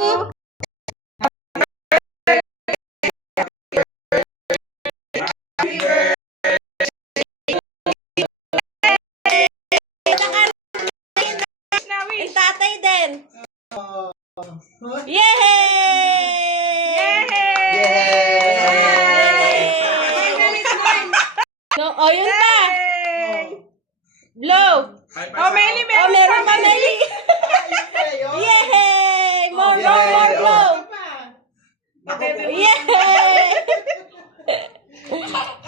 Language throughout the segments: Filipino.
Yung tatay din. Yay! No, oh, yun pa. Blow. Oh, Meli, Oh, meron pa, Meli. Yay! More blow. Yay!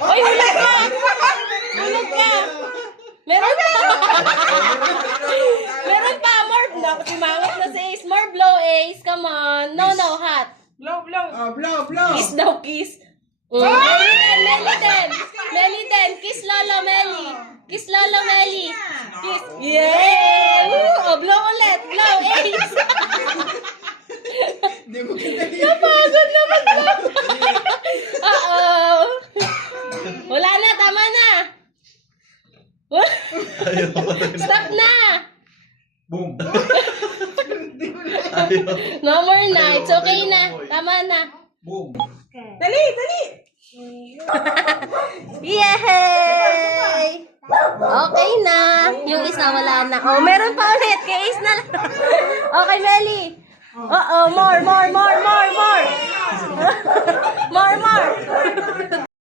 Oy, hulog ka. Hulog ka. Meron pa. Meron pa, more. Tumangot na si Ace. More blow, Ace. Come on. No, hot. Blow. Blow. Kiss daw, kiss. Meli din. Kiss Lolo, Meli. Kiss Lolo, Meli. Kiss. Yay! Oh, blow ulit. Blow, Ace. Napagod na mag-blow. Uh-oh. Wala na, tama na. Stop na. Boom. No more nights. Okay na. Tama na. Boom. Dali. Yay! Okay na. Yung isa wala na. Oh, meron pa ulit. Kay Ace na lang. Okay, Meli. Uh-oh, more. More.